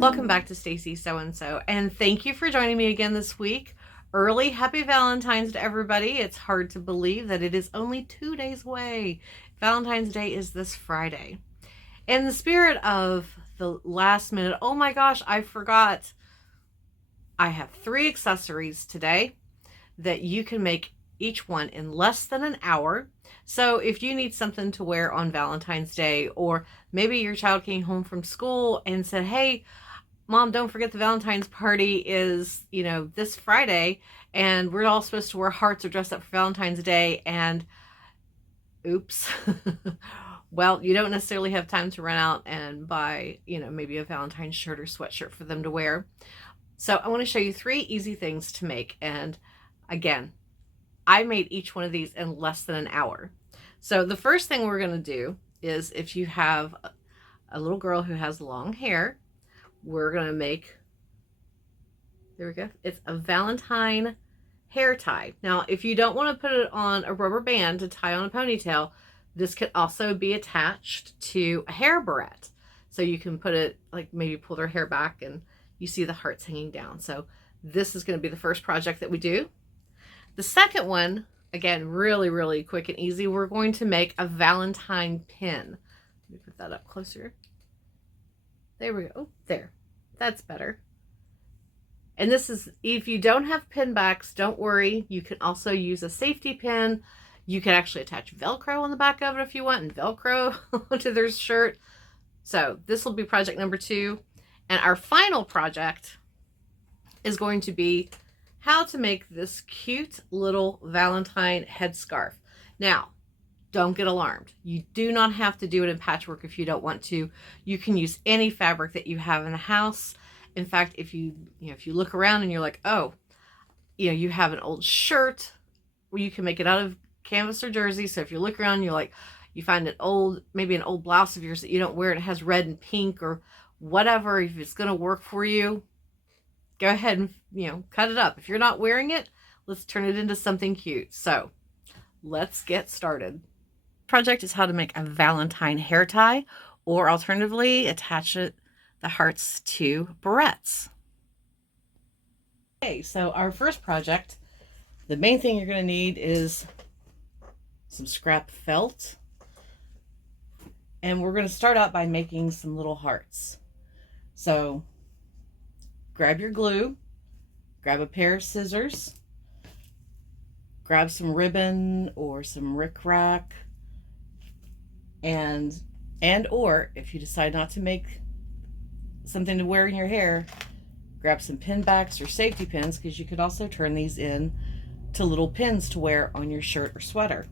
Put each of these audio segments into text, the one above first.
Welcome back to Stacy So and So, and thank you for joining me again this week. Early happy Valentine's to everybody. It's hard to believe that it is only 2 days away. Valentine's Day is this Friday. In the spirit of the last minute, oh my gosh, I forgot. I have 3 accessories today that you can make each one in less than an hour. So if you need something to wear on Valentine's Day, or maybe your child came home from school and said, hey, Mom, don't forget the Valentine's party is, this Friday, and we're all supposed to wear hearts or dress up for Valentine's Day, and oops. Well, you don't necessarily have time to run out and buy, maybe a Valentine's shirt or sweatshirt for them to wear. So I want to show you 3 easy things to make. And again, I made each one of these in less than an hour. So the first thing we're going to do is, if you have a little girl who has long hair, we're going to make, there we go, it's a Valentine hair tie. Now, if you don't want to put it on a rubber band to tie on a ponytail, this could also be attached to a hair barrette. So you can put it, like maybe pull their hair back and you see the hearts hanging down. So this is going to be the first project that we do. The second one, again, really, really quick and easy. We're going to make a Valentine pin. Let me put that up closer. There we go. Oh, there. That's better. And this is, if you don't have pin backs, don't worry. You can also use a safety pin. You can actually attach Velcro on the back of it if you want, and Velcro onto their shirt. So this will be project number 2. And our final project is going to be how to make this cute little Valentine headscarf. Now, don't get alarmed. You do not have to do it in patchwork if you don't want to. You can use any fabric that you have in the house. In fact, if you look around and you're like, oh, you have an old shirt, well, you can make it out of canvas or jersey. So if you look around, you find maybe an old blouse of yours that you don't wear and it has red and pink or whatever. If it's going to work for you, go ahead and, cut it up. If you're not wearing it, let's turn it into something cute. So let's get started. Project is how to make a Valentine hair tie, or alternatively attach the hearts to barrettes. Okay, so our first project, the main thing you're going to need is some scrap felt, and we're going to start out by making some little hearts. So grab your glue, grab a pair of scissors, grab some ribbon or some rickrack, and or if you decide not to make something to wear in your hair, grab some pin backs or safety pins, because you could also turn these in to little pins to wear on your shirt or sweater.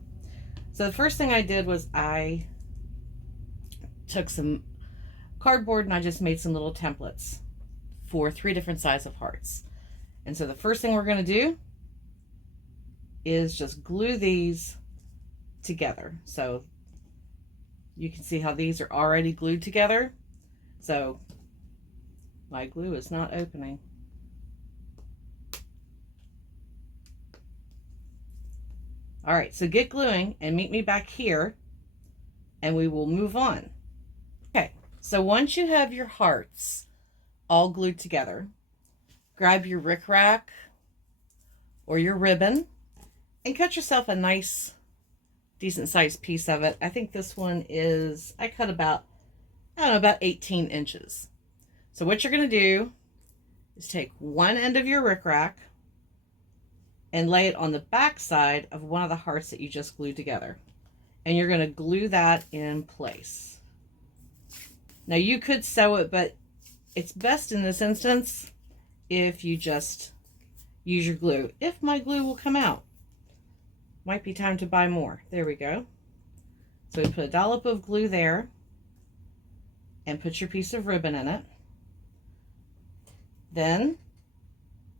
So the first thing I did was I took some cardboard and I just made some little templates for 3 different sizes of hearts. And so the first thing we're going to do is just glue these together. So you can see how these are already glued together. So my glue is not opening. All right, so get gluing and meet me back here and we will move on. Okay, so once you have your hearts all glued together, grab your rickrack or your ribbon and cut yourself a nice, decent sized piece of it. I think this one is, I cut about 18 inches. So what you're going to do is take one end of your rickrack and lay it on the back side of one of the hearts that you just glued together. And you're going to glue that in place. Now you could sew it, but it's best in this instance if you just use your glue. If my glue will come out. Might be time to buy more. There we go. So we put a dollop of glue there and put your piece of ribbon in it. Then,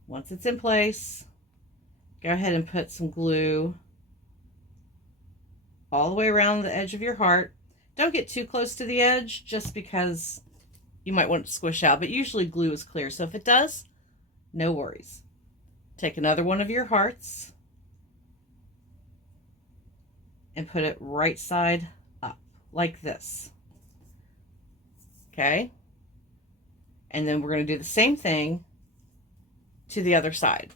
once it's in place, go ahead and put some glue all the way around the edge of your heart. Don't get too close to the edge, just because you might want it to squish out, but usually glue is clear. So if it does, no worries. Take another one of your hearts and put it right side up like this. Okay. And then we're going to do the same thing to the other side.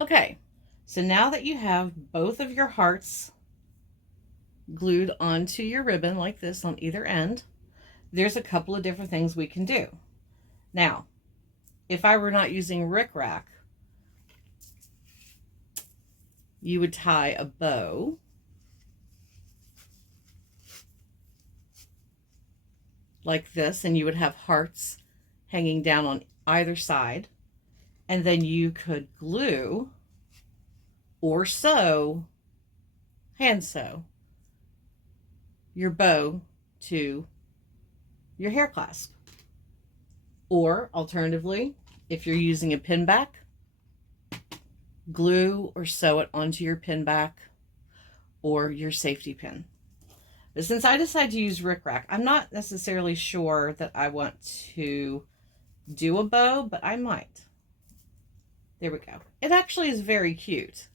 Okay, so now that you have both of your hearts glued onto your ribbon like this on either end, there's a couple of different things we can do. Now, if I were not using rickrack, you would tie a bow like this, and you would have hearts hanging down on either side, and then you could glue or sew, hand sew, your bow to your hair clasp. Or alternatively, if you're using a pin back, glue or sew it onto your pin back or your safety pin. But since I decided to use rickrack, I'm not necessarily sure that I want to do a bow, but I might. There we go. It actually is very cute.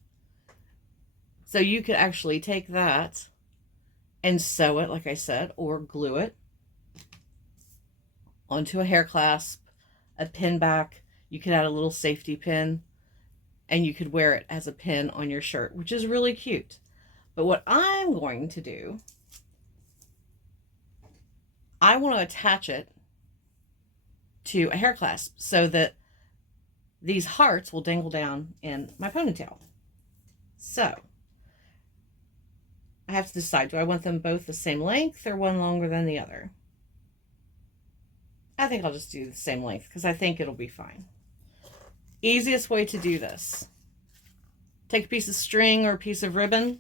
So you could actually take that and sew it, like I said, or glue it onto a hair clasp, a pin back. You could add a little safety pin, and you could wear it as a pin on your shirt, which is really cute. But what I'm going to do, I want to attach it to a hair clasp so that these hearts will dangle down in my ponytail. So I have to decide, do I want them both the same length or one longer than the other? I think I'll just do the same length because I think it'll be fine. Easiest way to do this: take a piece of string or a piece of ribbon.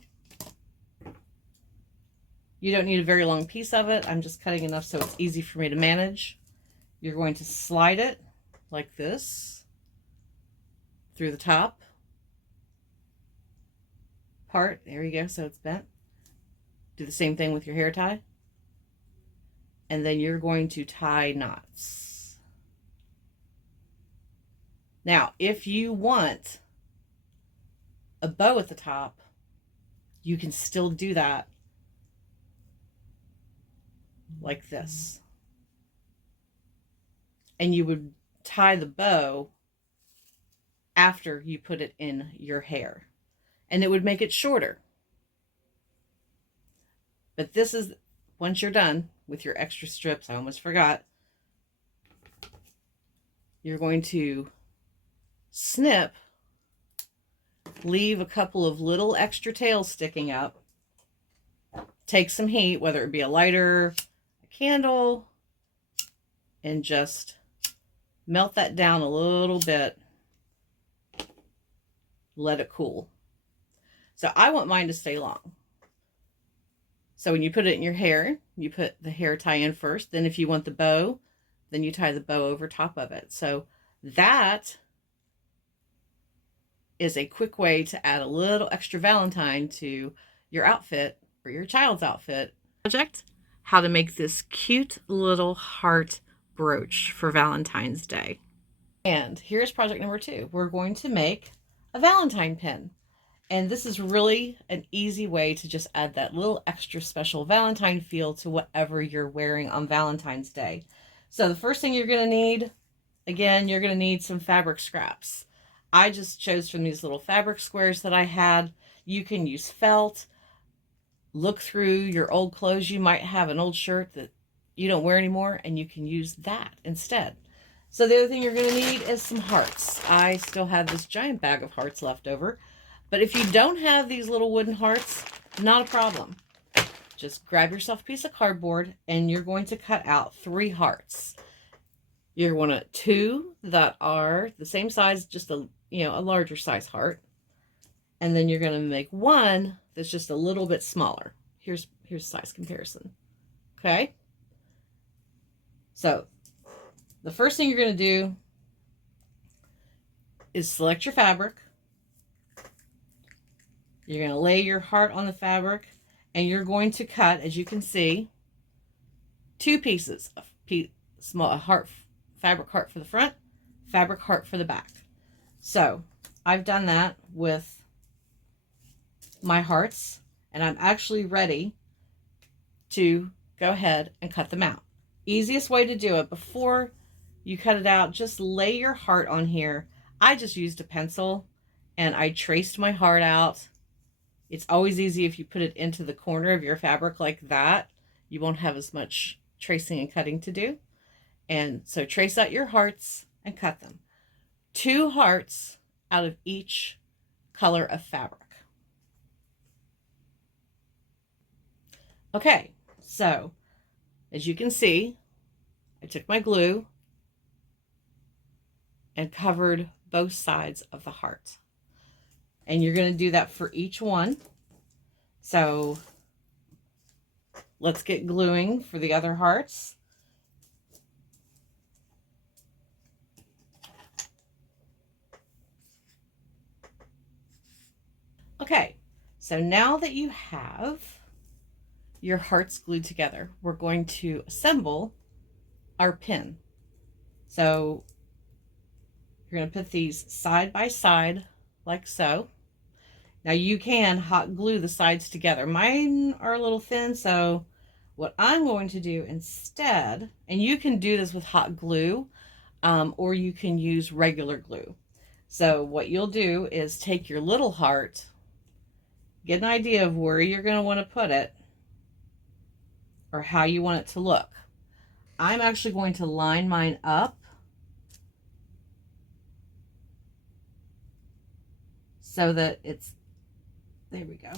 You don't need a very long piece of it. I'm just cutting enough so it's easy for me to manage. You're going to slide it like this through the top part. There you go, so it's bent. Do the same thing with your hair tie. And then you're going to tie knots. Now, if you want a bow at the top, you can still do that like this. And you would tie the bow after you put it in your hair, and it would make it shorter. But this is, once you're done with your extra strips, I almost forgot, you're going to snip, leave a couple of little extra tails sticking up, take some heat, whether it be a lighter, a candle, and just melt that down a little bit. Let it cool. So I want mine to stay long. So when you put it in your hair, you put the hair tie in first. Then if you want the bow, then you tie the bow over top of it. So that is a quick way to add a little extra Valentine to your outfit or your child's outfit. Project: how to make this cute little heart brooch for Valentine's Day. And here's project number 2. We're going to make a Valentine pin. And this is really an easy way to just add that little extra special Valentine feel to whatever you're wearing on Valentine's Day. So the first thing you're going to need, again, you're going to need some fabric scraps. I just chose from these little fabric squares that I had. You can use felt. Look through your old clothes. You might have an old shirt that you don't wear anymore, and you can use that instead. So the other thing you're going to need is some hearts. I still have this giant bag of hearts left over. But if you don't have these little wooden hearts, not a problem. Just grab yourself a piece of cardboard, and you're going to cut out 3 hearts. You're going to 2 that are the same size, just a larger size heart. And then you're going to make 1 that's just a little bit smaller. Here's size comparison. Okay? So the first thing you're going to do is select your fabric. You're going to lay your heart on the fabric, and you're going to cut, as you can see, 2 pieces of small fabric heart for the front, fabric heart for the back. So I've done that with my hearts, and I'm actually ready to go ahead and cut them out. Easiest way to do it before you cut it out, just lay your heart on here. I just used a pencil and I traced my heart out. It's always easy if you put it into the corner of your fabric like that. You won't have as much tracing and cutting to do. And so trace out your hearts and cut them. 2 hearts out of each color of fabric. Okay, so as you can see, I took my glue and covered both sides of the heart. And you're going to do that for each one. So let's get gluing for the other hearts. Okay, so now that you have your hearts glued together, we're going to assemble our pin. So you're going to put these side by side like so. Now you can hot glue the sides together. Mine are a little thin, so what I'm going to do instead, and you can do this with hot glue, or you can use regular glue. So what you'll do is take your little heart, get an idea of where you're going to want to put it or how you want it to look. I'm actually going to line mine up so that it's, there we go,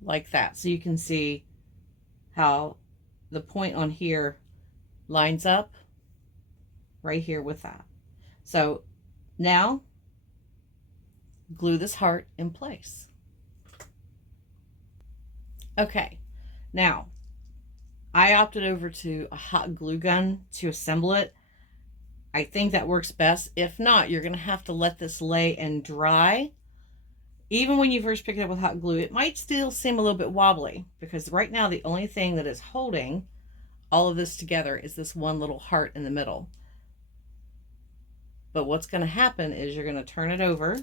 like that. So you can see how the point on here lines up right here with that. So now glue this heart in place. Okay, now I opted over to a hot glue gun to assemble it. I think that works best. If not, you're going to have to let this lay and dry. Even when you first pick it up with hot glue, it might still seem a little bit wobbly because right now the only thing that is holding all of this together is this one little heart in the middle. But what's going to happen is you're going to turn it over,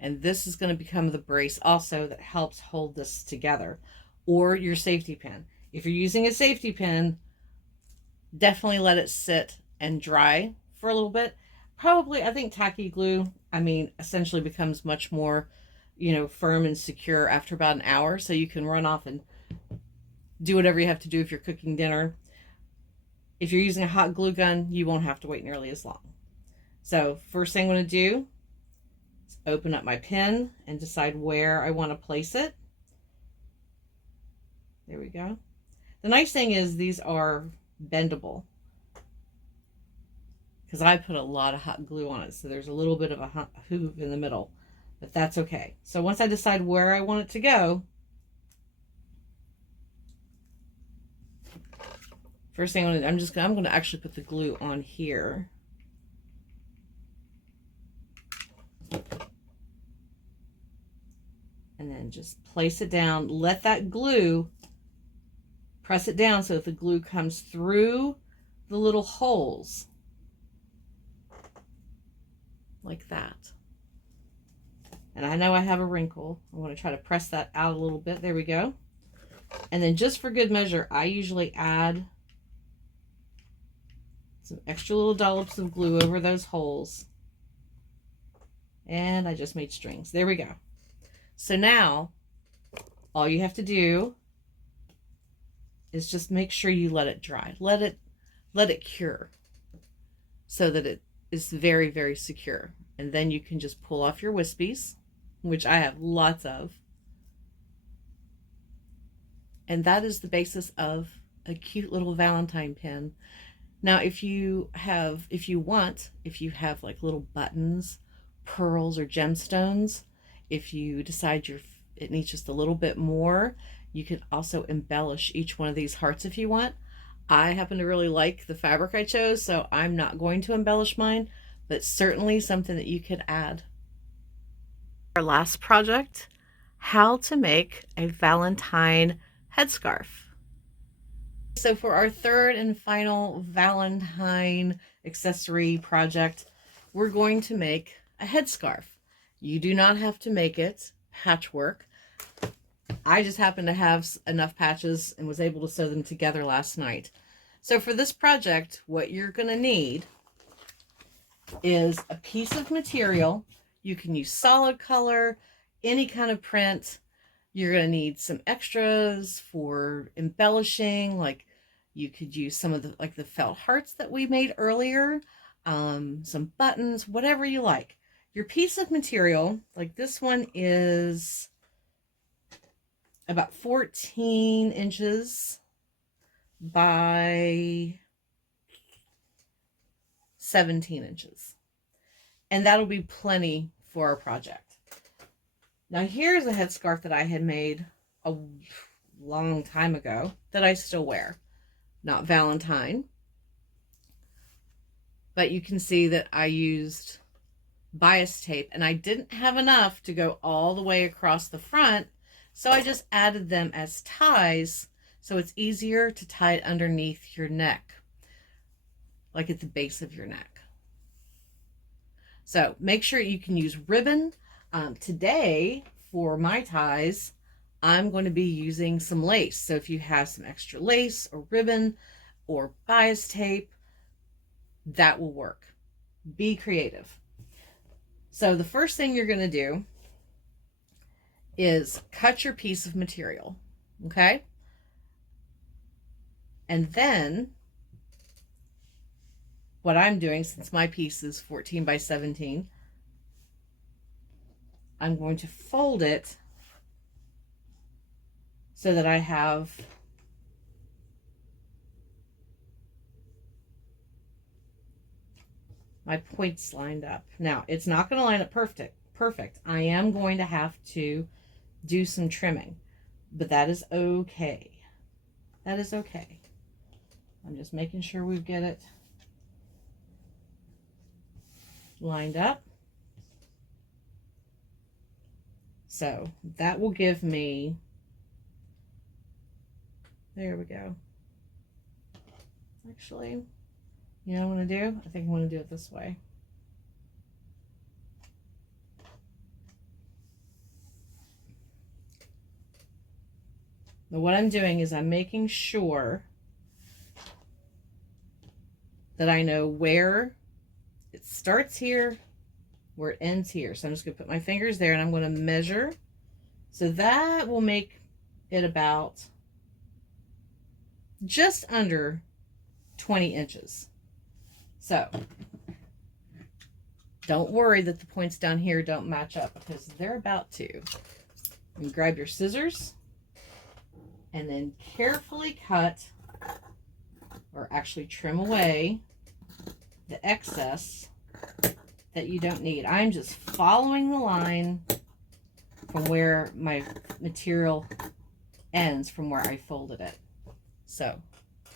and this is going to become the brace also that helps hold this together, or your safety pin. If you're using a safety pin, definitely let it sit and dry for a little bit. Probably, I think tacky glue, essentially becomes much more, firm and secure after about an hour. So you can run off and do whatever you have to do if you're cooking dinner. If you're using a hot glue gun, you won't have to wait nearly as long. So first thing I'm going to do is open up my pin and decide where I want to place it. There we go. The nice thing is these are bendable because I put a lot of hot glue on it, so there's a little bit of a hoove in the middle, but that's okay. So once I decide where I want it to go, first thing I'm going to actually put the glue on here. And then just place it down, let that glue, press it down so that the glue comes through the little holes like that. And I know I have a wrinkle. I want to try to press that out a little bit. There we go. And then just for good measure, I usually add some extra little dollops of glue over those holes. And I just made strings. There we go. So now all you have to do is just make sure you let it dry. Let it cure so that it is very, very secure. And then you can just pull off your wispies, which I have lots of. And that is the basis of a cute little Valentine pin. Now, if you have like little buttons, pearls, or gemstones, if you decide it needs just a little bit more, you can also embellish each one of these hearts if you want. I happen to really like the fabric I chose, so I'm not going to embellish mine, but certainly something that you could add. Our last project, how to make a Valentine headscarf. So for our third and final Valentine accessory project, we're going to make a headscarf. You do not have to make it patchwork. I just happened to have enough patches and was able to sew them together last night. So for this project, what you're going to need is a piece of material. You can use solid color, any kind of print. You're going to need some extras for embellishing, like you could use some of the felt hearts that we made earlier, some buttons, whatever you like. Your piece of material, like this one, is about 14 inches by 17 inches. And that'll be plenty for our project. Now here's a headscarf that I had made a long time ago that I still wear. Not Valentine. But you can see that I used bias tape and I didn't have enough to go all the way across the front. So I just added them as ties so it's easier to tie it underneath your neck, like at the base of your neck. So make sure you can use ribbon. Today, for my ties, I'm going to be using some lace. So if you have some extra lace or ribbon or bias tape, that will work. Be creative. So the first thing you're going to do is cut your piece of material, okay? And then what I'm doing, since my piece is 14 by 17, I'm going to fold it so that I have my points lined up. Now, it's not going to line up perfect. I am going to have to do some trimming, but that is okay. That is okay. I'm just making sure we get it lined up. So that will give me, there we go. Actually, you know what I'm going to do? I think I'm going to do it this way. But what I'm doing is I'm making sure that I know where it starts here, where it ends here. So I'm just going to put my fingers there and I'm going to measure. So that will make it about just under 20 inches. So don't worry that the points down here don't match up, because they're about to. You grab your scissors and then carefully cut, or actually trim away, the excess that you don't need. I'm just following the line from where my material ends from where I folded it. So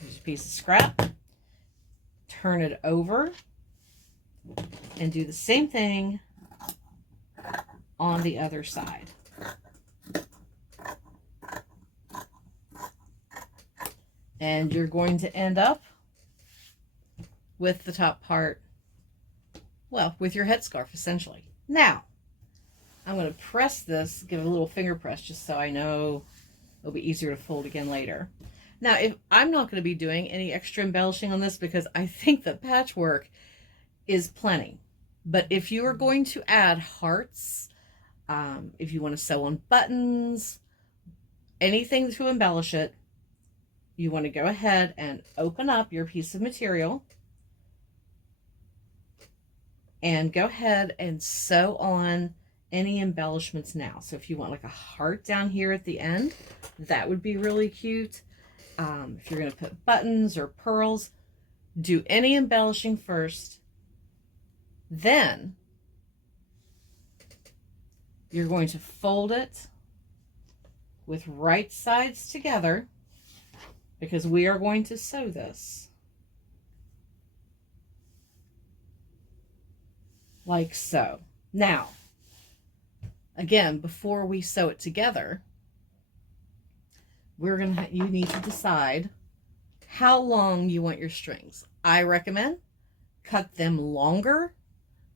here's a piece of scrap. Turn it over and do the same thing on the other side. And you're going to end up with the top part, well, with your headscarf, essentially. Now, I'm going to press this, give it a little finger press, just so I know it'll be easier to fold again later. Now, if I'm not going to be doing any extra embellishing on this, because I think the patchwork is plenty. But if you are going to add hearts, if you want to sew on buttons, anything to embellish it, you want to go ahead and open up your piece of material and go ahead and sew on any embellishments now. So if you want like a heart down here at the end, that would be really cute. If you're going to put buttons or pearls, do any embellishing first. Then you're going to fold it with right sides together, because we are going to sew this like so. Now, again, before we sew it together, you need to decide how long you want your strings. I recommend cut them longer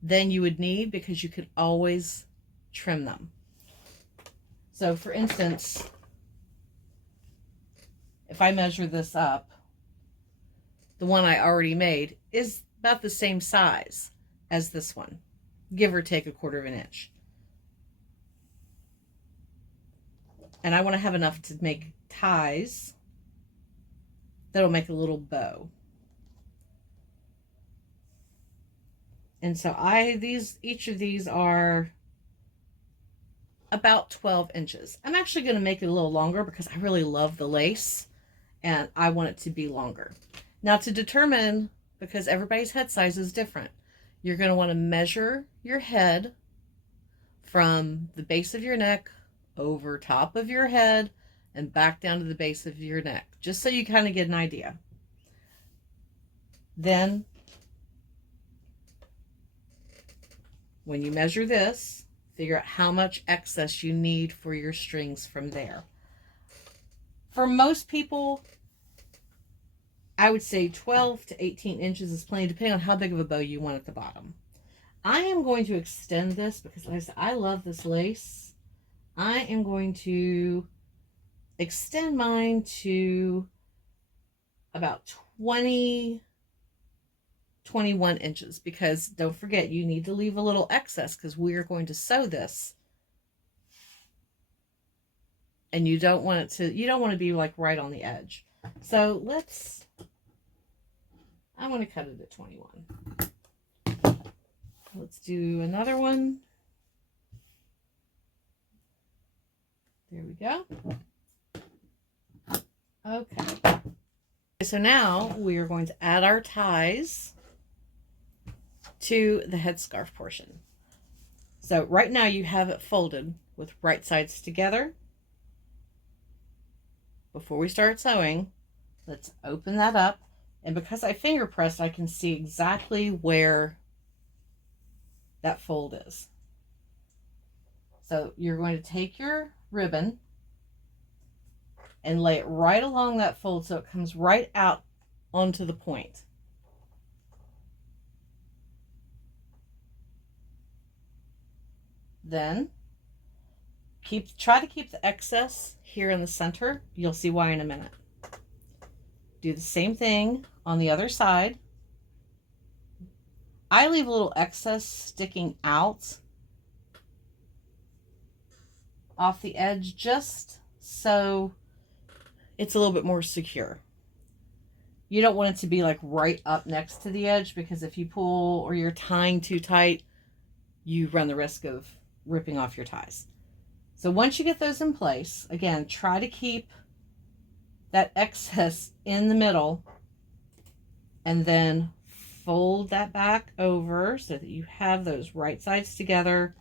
than you would need, because you could always trim them. So for instance, if I measure this up, the one I already made, is about the same size as this one, give or take 1/4 inch. And I want to have enough to make ties that'll make a little bow. And so each of these are about 12 inches. I'm actually going to make it a little longer because I really love the lace and I want it to be longer. Now to determine, because everybody's head size is different, you're going to want to measure your head from the base of your neck over top of your head and back down to the base of your neck, just so you kind of get an idea. Then when you measure this, figure out how much excess you need for your strings from there. For most people, I would say 12 to 18 inches is plenty, depending on how big of a bow you want at the bottom. I am going to extend this because, like I said, I love this lace. I am going to extend mine to about 20, 21 inches, because don't forget, you need to leave a little excess because we are going to sew this. And you don't want to be like right on the edge. So I want to cut it at 21. Let's do another one. There we go. Okay. So now we are going to add our ties to the headscarf portion. So right now you have it folded with right sides together. Before we start sewing, let's open that up. And because I finger pressed, I can see exactly where that fold is. So you're going to take your ribbon and lay it right along that fold so it comes right out onto the point. Then try to keep the excess here in the center. You'll see why in a minute. Do the same thing on the other side. I leave a little excess sticking out off the edge just so it's a little bit more secure. You don't want it to be like right up next to the edge, because if you pull or you're tying too tight, you run the risk of ripping off your ties. So once you get those in place, again, try to keep that excess in the middle and then fold that back over so that you have those right sides together,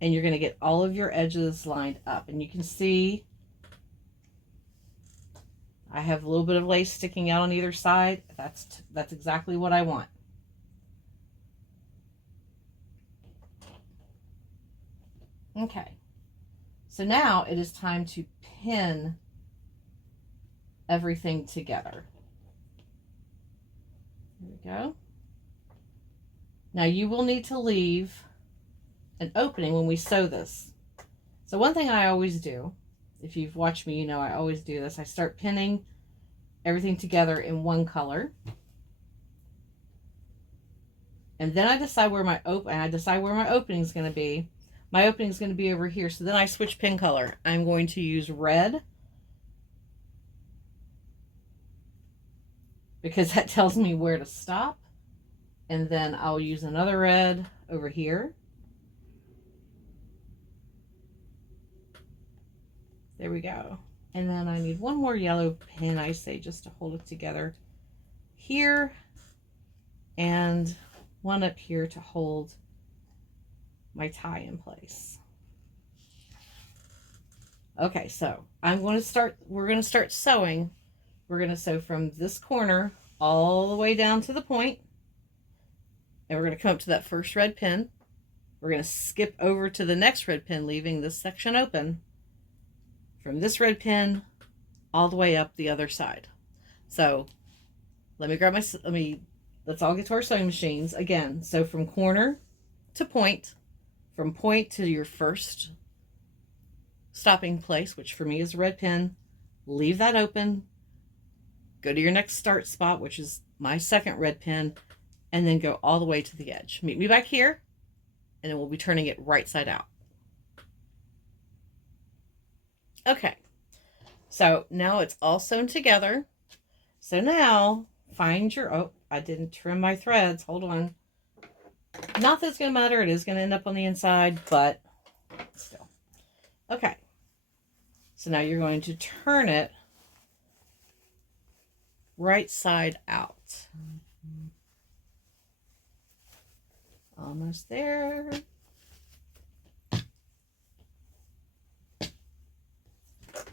and you're going to get all of your edges lined up. And you can see I have a little bit of lace sticking out on either side. That's exactly what I want. Okay, so now it is time to pin everything together. There we go. Now you will need to leave an opening when we sew this. So one thing I always do, if you've watched me, you know I always do this. I start pinning everything together in one color. And then I decide where my opening is going to be. My opening is going to be over here. So then I switch pin color. I'm going to use red, because that tells me where to stop. And then I'll use another red over here. There we go. And then I need one more yellow pin, I say, just to hold it together here, and one up here to hold my tie in place. Okay, so we're going to start sewing. We're going to sew from this corner all the way down to the point, and we're going to come up to that first red pin. We're going to skip over to the next red pin, leaving this section open. From this red pin all the way up the other side. So let's all get to our sewing machines again. So from corner to point, from point to your first stopping place, which for me is a red pin, leave that open, go to your next start spot, which is my second red pin, and then go all the way to the edge. Meet me back here, and then we'll be turning it right side out. Okay, so now it's all sewn together. So now find your, oh, I didn't trim my threads. Hold on. Not that it's going to matter. It is going to end up on the inside, but still. Okay. So now you're going to turn it right side out. Almost there.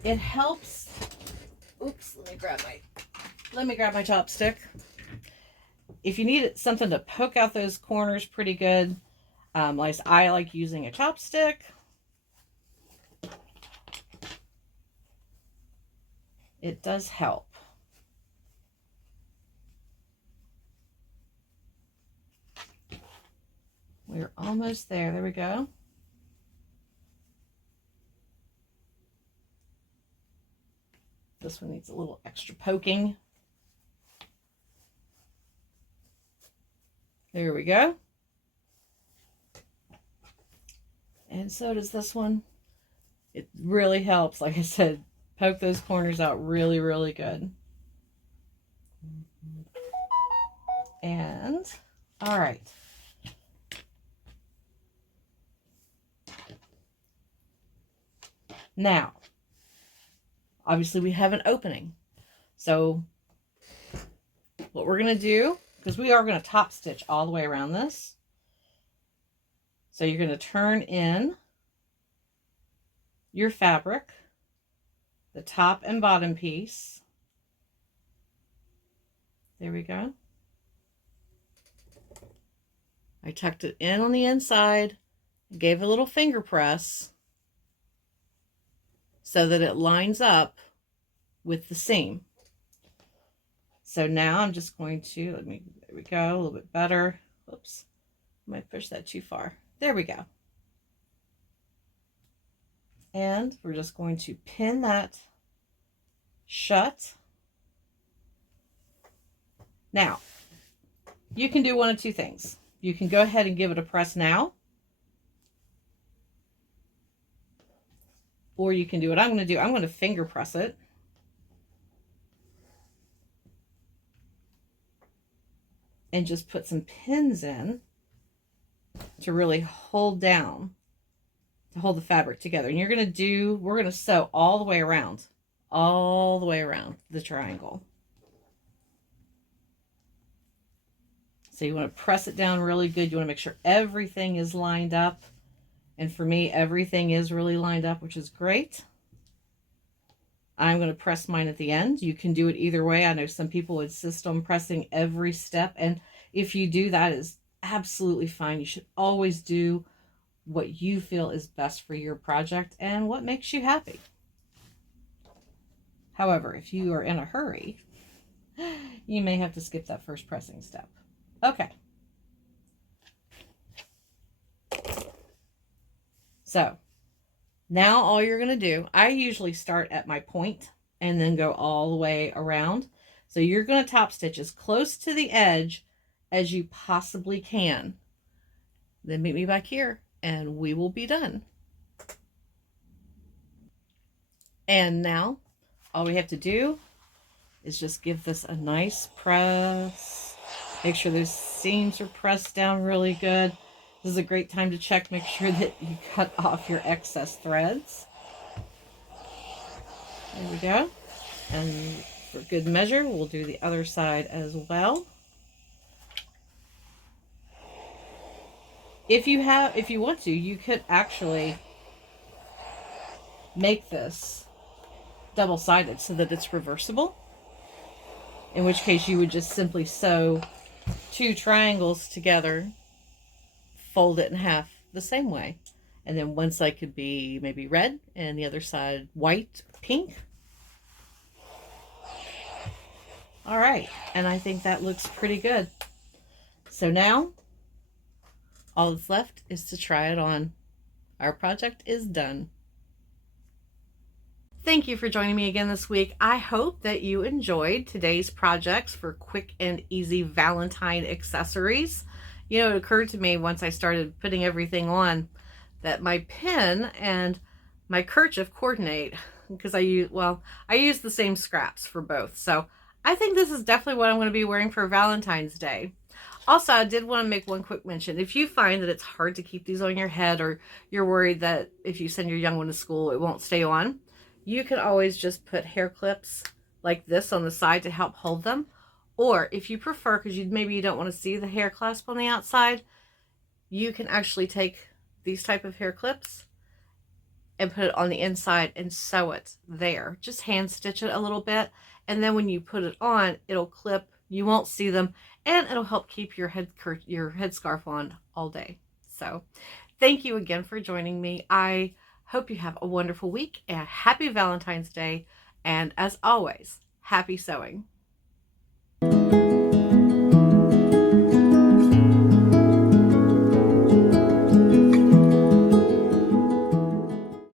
It helps. Oops, let me grab my chopstick. If you need something to poke out those corners pretty good, like I like using a chopstick. It does help. We're almost there. There we go. This one needs a little extra poking. There we go. And so does this one. It really helps. Like I said, poke those corners out really, really good. And, all right. Now, obviously we have an opening. So what we're going to do, because we are going to top stitch all the way around this. So you're going to turn in your fabric, the top and bottom piece. There we go. I tucked it in on the inside, gave a little finger press so that it lines up with the seam. So now I'm just going to, there we go, a little bit better. Whoops, I might push that too far. There we go. And we're just going to pin that shut. Now, you can do one of two things. You can go ahead and give it a press now, or you can do what I'm going to do. I'm going to finger press it. And just put some pins in to really hold down, to hold the fabric together. And you're going to do, we're going to sew all the way around the triangle. So you want to press it down really good. You want to make sure everything is lined up. And for me, everything is really lined up, which is great. I'm going to press mine at the end. You can do it either way. I know some people insist on pressing every step. And if you do, that is absolutely fine. You should always do what you feel is best for your project and what makes you happy. However, if you are in a hurry, you may have to skip that first pressing step. Okay. So now all you're going to do, I usually start at my point and then go all the way around. So you're going to top stitch as close to the edge as you possibly can. Then meet me back here and we will be done. And now all we have to do is just give this a nice press. Make sure those seams are pressed down really good. This is a great time to check, make sure that you cut off your excess threads. There we go. And for good measure, we'll do the other side as well. If you want to, you could actually make this double-sided so that it's reversible. In which case you would just simply sew two triangles together, fold it in half the same way. And then one side could be maybe red and the other side white, pink. All right, and I think that looks pretty good. So now all that's left is to try it on. Our project is done. Thank you for joining me again this week. I hope that you enjoyed today's projects for quick and easy Valentine accessories. It occurred to me once I started putting everything on that my pin and my kerchief coordinate because I use the same scraps for both. So I think this is definitely what I'm going to be wearing for Valentine's Day. Also, I did want to make one quick mention. If you find that it's hard to keep these on your head, or you're worried that if you send your young one to school, it won't stay on, you can always just put hair clips like this on the side to help hold them. Or if you prefer, because maybe you don't want to see the hair clasp on the outside, you can actually take these type of hair clips and put it on the inside and sew it there. Just hand stitch it a little bit, and then when you put it on, it'll clip. You won't see them, and it'll help keep your headscarf on all day. So thank you again for joining me. I hope you have a wonderful week and happy Valentine's Day. And as always, happy sewing.